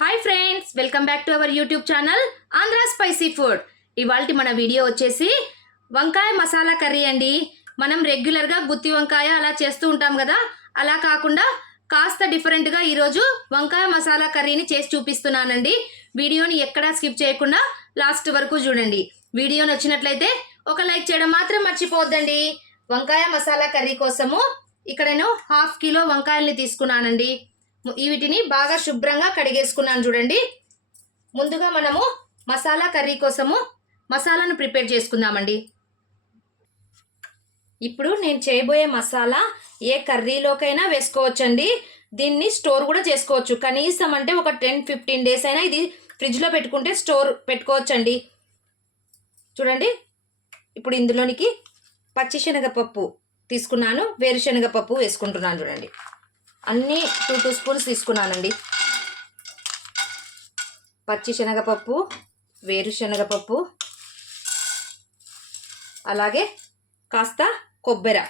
Hi friends welcome back to our YouTube channel Andhra spicy food ఇవాళ మన video వచ్చేసి వంకాయ మసాలా కర్రీ అండి. మనం రెగ్యులర్గా గుత్తి వంకాయ అలా చేస్తూ ఉంటాం కదా. అలా కాకుండా కాస్త డిఫరెంట్గా ఈరోజు వంకాయ మసాలా కర్రీని చేసి చూపిస్తున్నానండి. వీడియోని ఎక్కడా స్కిప్ చేయకుండా లాస్ట్ వరకు చూడండి. వీడియో నచ్చినట్లయితే ఒక లైక్ చేయడం మాత్రం మర్చిపోవద్దండి. వంకాయ మసాలా కర్రీ కోసము ఇక్కడ నేను హాఫ్ కిలో వంకాయల్ని తీసుకున్నానండి. వీటిని బాగా శుభ్రంగా కడిగేసుకున్నాను చూడండి. ముందుగా మనము మసాలా కర్రీ కోసము మసాలాను ప్రిపేర్ చేసుకుందామండి. ఇప్పుడు నేను చేయబోయే మసాలా ఏ కర్రీలోకైనా వేసుకోవచ్చండి. దీన్ని స్టోర్ కూడా చేసుకోవచ్చు. కనీసం అంటే ఒక టెన్ ఫిఫ్టీన్ డేస్ అయినా ఇది ఫ్రిడ్జ్లో పెట్టుకుంటే స్టోర్ పెట్టుకోవచ్చండి. చూడండి. ఇప్పుడు ఇందులోనికి పచ్చిశనగపప్పు తీసుకున్నాను. వేరుశనగపప్పు వేసుకుంటున్నాను చూడండి. అన్నీ టూ టూ స్పూన్స్ తీసుకున్నానండి. పచ్చి శనగపప్పు వేరుశనగపప్పు అలాగే కాస్త కొబ్బెర.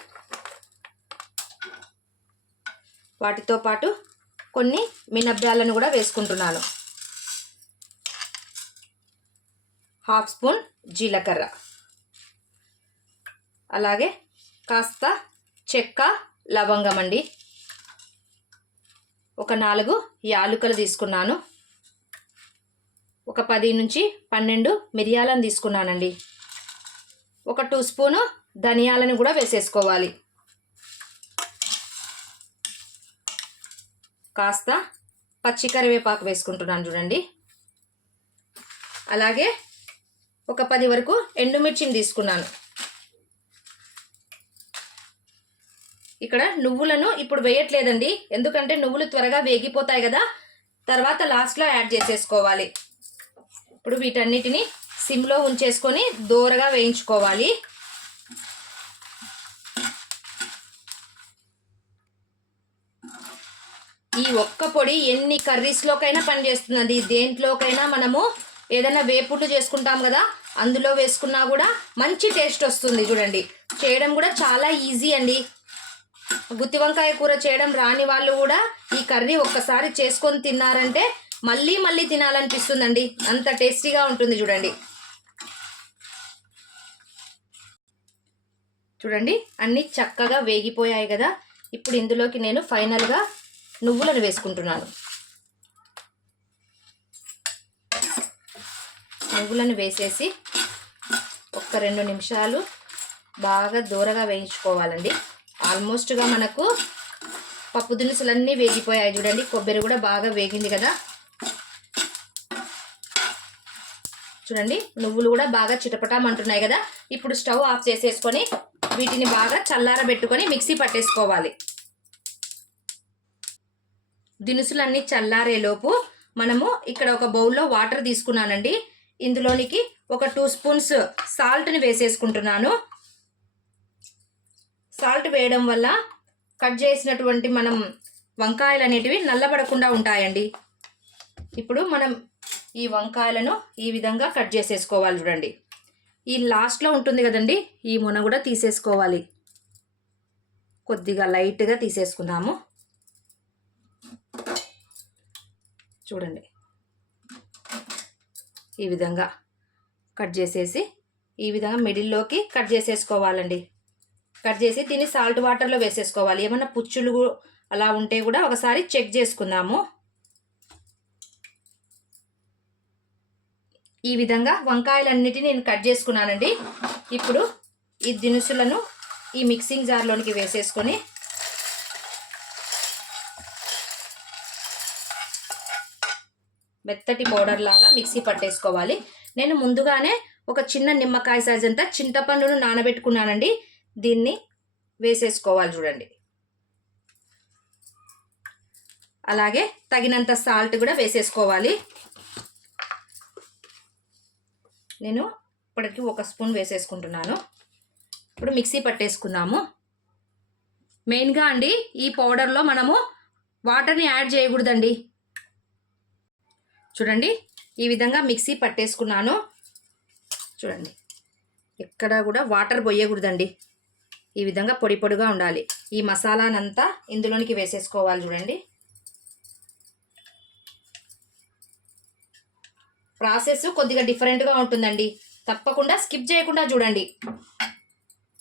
వాటితో పాటు కొన్ని మినబ్రాలను కూడా వేసుకుంటున్నాను. హాఫ్ స్పూన్ జీలకర్ర. అలాగే కాస్త చెక్క లవంగం అండి. ఒక నాలుగు యాలుకలు తీసుకున్నాను. ఒక పది నుంచి పన్నెండు మిరియాలను తీసుకున్నానండి. ఒక టూ స్పూను ధనియాలను కూడా వేసేసుకోవాలి. కాస్త పచ్చి కరివేపాకు వేసుకుంటున్నాను చూడండి. అలాగే ఒక పది వరకు ఎండుమిర్చిని తీసుకున్నాను. ఇక్కడ నువ్వులను ఇప్పుడు వేయట్లేదండి. ఎందుకంటే నువ్వులు త్వరగా వేగిపోతాయి కదా. తర్వాత లాస్ట్లో యాడ్ చేసేసుకోవాలి. ఇప్పుడు వీటన్నిటిని సిమ్లో ఉంచేసుకొని దూరగా వేయించుకోవాలి. ఈ ఒక్క పొడి ఎన్ని కర్రీస్లోకైనా పనిచేస్తుందండి. దేంట్లోకైనా మనము ఏదైనా వేపుడు చేసుకుంటాం కదా. అందులో వేసుకున్నా కూడా మంచి టేస్ట్ వస్తుంది చూడండి. చేయడం కూడా చాలా ఈజీ అండి. గుత్తి వంకాయ కూర చేయడం రాని వాళ్ళు కూడా ఈ కర్రీ ఒక్కసారి చేసుకొని తిన్నారంటే మళ్ళీ మళ్ళీ తినాలనిపిస్తుందండి. అంత టేస్టీగా ఉంటుంది చూడండి. చూడండి అన్నీ చక్కగా వేగిపోయాయి కదా. ఇప్పుడు ఇందులోకి నేను ఫైనల్గా నువ్వులను వేసుకుంటున్నాను. నువ్వులను వేసేసి ఒక్క రెండు నిమిషాలు బాగా దూరగా వేయించుకోవాలండి. ఆల్మోస్ట్గా మనకు పప్పు దినుసులన్నీ వేగిపోయాయి చూడండి. కొబ్బరి కూడా బాగా వేగింది కదా. చూడండి నువ్వులు కూడా బాగా చిటపటామంటున్నాయి కదా. ఇప్పుడు స్టవ్ ఆఫ్ చేసేసుకొని వీటిని బాగా చల్లారబెట్టుకొని మిక్సీ పట్టేసుకోవాలి. దినుసులన్నీ చల్లారేలోపు మనము ఇక్కడ ఒక బౌల్లో వాటర్ తీసుకున్నానండి. ఇందులోనికి ఒక టూ స్పూన్స్ సాల్ట్ని వేసేసుకుంటున్నాను. సాల్ట్ వేయడం వల్ల కట్ చేసినటువంటి మనం వంకాయలు అనేటివి నల్లబడకుండా ఉంటాయండి. ఇప్పుడు మనం ఈ వంకాయలను ఈ విధంగా కట్ చేసేసుకోవాలి చూడండి. ఈ లాస్ట్లో ఉంటుంది కదండి ఈ మొన కూడా తీసేసుకోవాలి. కొద్దిగా లైట్గా తీసేసుకుందాము. చూడండి. ఈ విధంగా కట్ చేసేసి ఈ విధంగా మిడిల్లోకి కట్ చేసేసుకోవాలండి. కట్ చేసి దీన్ని సాల్ట్ వాటర్లో వేసేసుకోవాలి. ఏమైనా పుచ్చులు అలా ఉంటే కూడా ఒకసారి చెక్ చేసుకుందాము. ఈ విధంగా వంకాయలన్నిటిని నేను కట్ చేసుకున్నానండి. ఇప్పుడు ఈ దినుసులను ఈ మిక్సింగ్ జార్లోనికి వేసేసుకొని మెత్తటి పౌడర్ లాగా మిక్సీ పట్టేసుకోవాలి. నేను ముందుగానే ఒక చిన్న నిమ్మకాయ సైజ్ అంతా చింతపండును నానబెట్టుకున్నానండి. దీన్ని వేసేసుకోవాలి చూడండి. అలాగే తగినంత సాల్ట్ కూడా వేసేసుకోవాలి. నేను ఇప్పటికి ఒక స్పూన్ వేసేసుకుంటున్నాను. ఇప్పుడు మిక్సీ పట్టేసుకుందాము. మెయిన్గా అండి ఈ పౌడర్లో మనము వాటర్ని యాడ్ చేయకూడదండి. చూడండి ఈ విధంగా మిక్సీ పట్టేసుకున్నాను. చూడండి ఎక్కడ కూడా వాటర్ పోయకూడదండి. ఈ విధంగా పొడి పొడిగా ఉండాలి. ఈ మసాలానంతా ఇందులోనికి వేసేసుకోవాలి చూడండి. ప్రాసెస్ కొద్దిగా డిఫరెంట్గా ఉంటుందండి. తప్పకుండా స్కిప్ చేయకుండా చూడండి.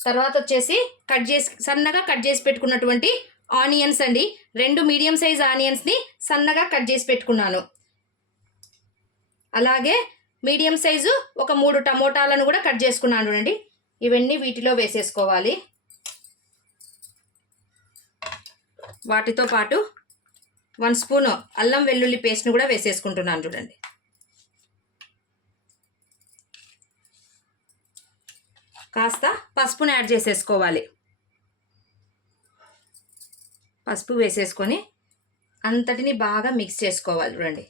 తర్వాత వచ్చేసి కట్ చేసి సన్నగా కట్ చేసి పెట్టుకున్నటువంటి ఆనియన్స్ అండి. రెండు మీడియం సైజ్ ఆనియన్స్ని సన్నగా కట్ చేసి పెట్టుకున్నాను. అలాగే మీడియం సైజు ఒక మూడు టమోటాలను కూడా కట్ చేసుకున్నాను చూడండి. ఇవన్నీ వీటిలో వేసేసుకోవాలి. వాటితో పాటు వన్ స్పూన్ అల్లం వెల్లుల్లి పేస్ట్ని కూడా వేసేసుకుంటున్నాను చూడండి. కాస్త పసుపుని యాడ్ చేసేసుకోవాలి. పసుపు వేసేసుకొని అంతటిని బాగా మిక్స్ చేసుకోవాలి చూడండి.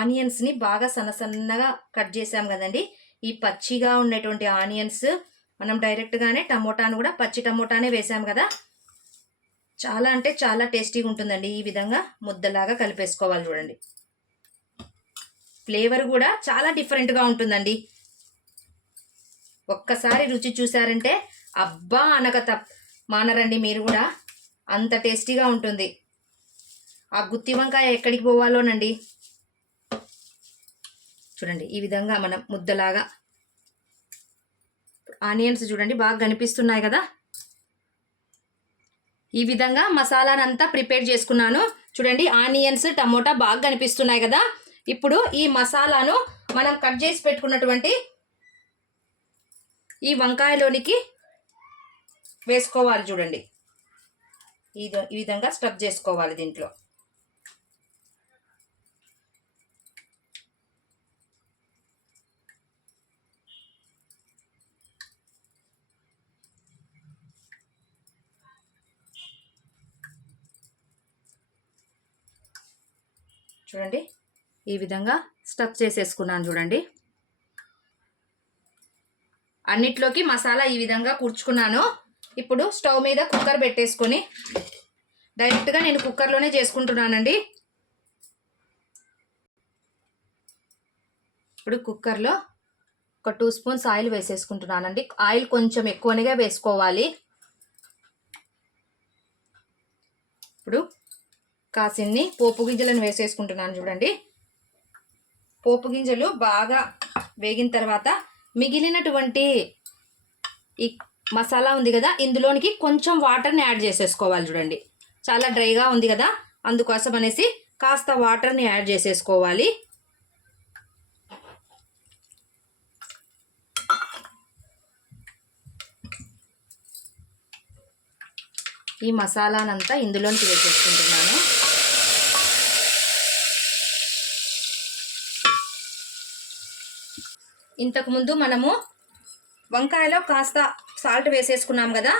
ఆనియన్స్ని బాగా సన్న సన్నగా కట్ చేసాం కదండి. ఈ పచ్చిగా ఉన్నటువంటి ఆనియన్స్ మనం డైరెక్ట్గానే టమోటాను కూడా పచ్చి టమోటానే వేసాం కదా. చాలా అంటే చాలా టేస్టీగా ఉంటుందండి ఈ విధంగా ముద్దలాగా కలిపేసుకోవాలి చూడండి. ఫ్లేవర్ కూడా చాలా డిఫరెంట్గా ఉంటుందండి. ఒక్కసారి రుచి చూసారంటే అబ్బా అనక తప్ మానరండి మీరు కూడా. అంత టేస్టీగా ఉంటుంది. ఆ గుత్తి వంకాయ ఎక్కడికి పోవాలోనండి? చూడండి. ఈ విధంగా మనం ముద్దలాగా ఆనియన్స్ చూడండి బాగా కనిపిస్తున్నాయి కదా. ఈ విధంగా మసాలానంతా ప్రిపేర్ చేసుకున్నాను. చూడండి ఆనియన్స్ టమోటా బాగా కనిపిస్తున్నాయి కదా. ఇప్పుడు ఈ మసాలాను మనం కట్ చేసి పెట్టుకున్నటువంటి ఈ వంకాయలోనికి వేసుకోవాలి చూడండి. ఈ ఈ విధంగా స్టఫ్ చేసుకోవాలి దీంట్లో. చూడండి. ఈ విధంగా స్టఫ్ చేసేసుకున్నాను చూడండి. అన్నిట్లోకి మసాలా ఈ విధంగా కూర్చుకున్నాను. ఇప్పుడు స్టవ్ మీద కుక్కర్ పెట్టేసుకొని డైరెక్ట్గా నేను కుక్కర్లోనే చేసుకుంటున్నానండి. ఇప్పుడు కుక్కర్లో ఒక టూ స్పూన్స్ ఆయిల్ వేసేసుకుంటున్నానండి. ఆయిల్ కొంచెం ఎక్కువనిగా వేసుకోవాలి. ఇప్పుడు కాసిన్ని పోపు గింజలను వేసేసుకుంటున్నాను చూడండి. పోపు గింజలు బాగా వేగిన తర్వాత మిగిలినటువంటి ఈ మసాలా ఉంది కదా ఇందులోనికి కొంచెం వాటర్ని యాడ్ చేసేసుకోవాలి చూడండి. చాలా డ్రైగా ఉంది కదా అందుకోసం అనేసి కాస్త వాటర్ని యాడ్ చేసేసుకోవాలి. ఈ మసాలానంతా ఇందులోనికి వేసేసుకుంటున్నాను. ఇంతకుముందు మనము వంకాయలో కాస్త సాల్ట్ వేసేసుకున్నాం కదా.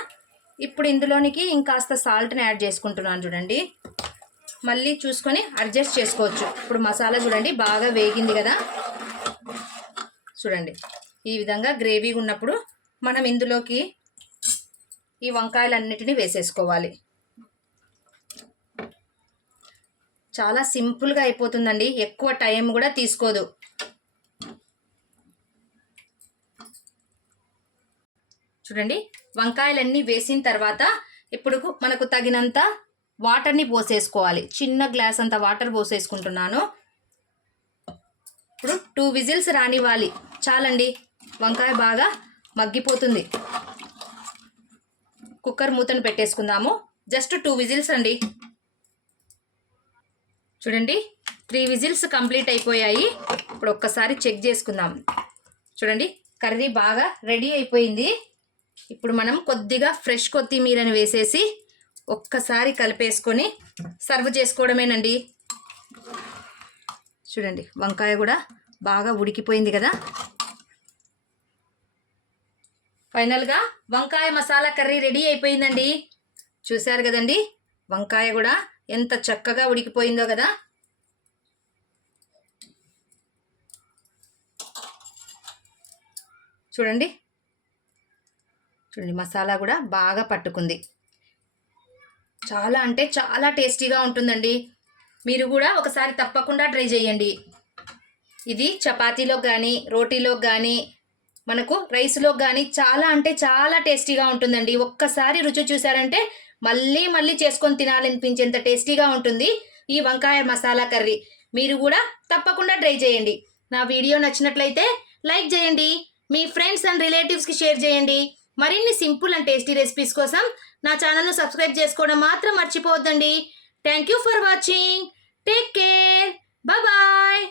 ఇప్పుడు ఇందులోనికి ఇంకాస్త సాల్ట్ని యాడ్ చేసుకుంటున్నాను చూడండి. మళ్ళీ చూసుకొని అడ్జస్ట్ చేసుకోవచ్చు. ఇప్పుడు మసాలా చూడండి బాగా వేగింది కదా. చూడండి ఈ విధంగా గ్రేవీగా ఉన్నప్పుడు మనం ఇందులోకి ఈ వంకాయలన్నిటిని వేసేసుకోవాలి. చాలా సింపుల్గా అయిపోతుందండి. ఎక్కువ టైం కూడా తీసుకోదు. చూడండి. వంకాయలన్నీ వేసిన తర్వాత ఇప్పుడు మనకు తగినంత వాటర్ని పోసేసుకోవాలి. చిన్న గ్లాస్ అంత వాటర్ పోసేసుకుంటున్నాను. ఇప్పుడు టూ విజిల్స్ రానివ్వాలి. చాలండి. వంకాయ బాగా మగ్గిపోతుంది. కుక్కర్ మూతను పెట్టేసుకుందాము. జస్ట్ టూ విజిల్స్ అండి. చూడండి. త్రీ విజిల్స్ కంప్లీట్ అయిపోయాయి. ఇప్పుడు ఒక్కసారి చెక్ చేసుకుందాం. చూడండి. కర్రీ బాగా రెడీ అయిపోయింది. ఇప్పుడు మనం కొద్దిగా ఫ్రెష్ కొత్తిమీరని వేసేసి ఒక్కసారి కలిపేసుకొని సర్వ్ చేసుకోవడమేనండి. చూడండి వంకాయ కూడా బాగా ఉడికిపోయింది కదా. ఫైనల్గా వంకాయ మసాలా కర్రీ రెడీ అయిపోయిందండి. చూశారు కదండి వంకాయ కూడా ఎంత చక్కగా ఉడికిపోయిందో కదా. చూడండి చూడండి మసాలా కూడా బాగా పట్టుకుంది. చాలా అంటే చాలా టేస్టీగా ఉంటుందండి. మీరు కూడా ఒకసారి తప్పకుండా ట్రై చేయండి. ఇది చపాతీలో కానీ రోటీలో కానీ మనకు రైస్లో కానీ చాలా అంటే చాలా టేస్టీగా ఉంటుందండి. ఒక్కసారి రుచి చూసారంటే మళ్ళీ మళ్ళీ చేసుకొని తినాలనిపించేంత టేస్టీగా ఉంటుంది ఈ వంకాయ మసాలా కర్రీ. మీరు కూడా తప్పకుండా ట్రై చేయండి. నా వీడియో నచ్చినట్లయితే లైక్ చేయండి. మీ ఫ్రెండ్స్ అండ్ రిలేటివ్స్కి షేర్ చేయండి. మరిన్ని సింపుల్ అండ్ టేస్టీ రెసిపీస్ కోసం నా ఛానల్ను సబ్స్క్రైబ్ చేసుకోవడం మాత్రం మర్చిపోవద్దండి. Thank you for watching take care bye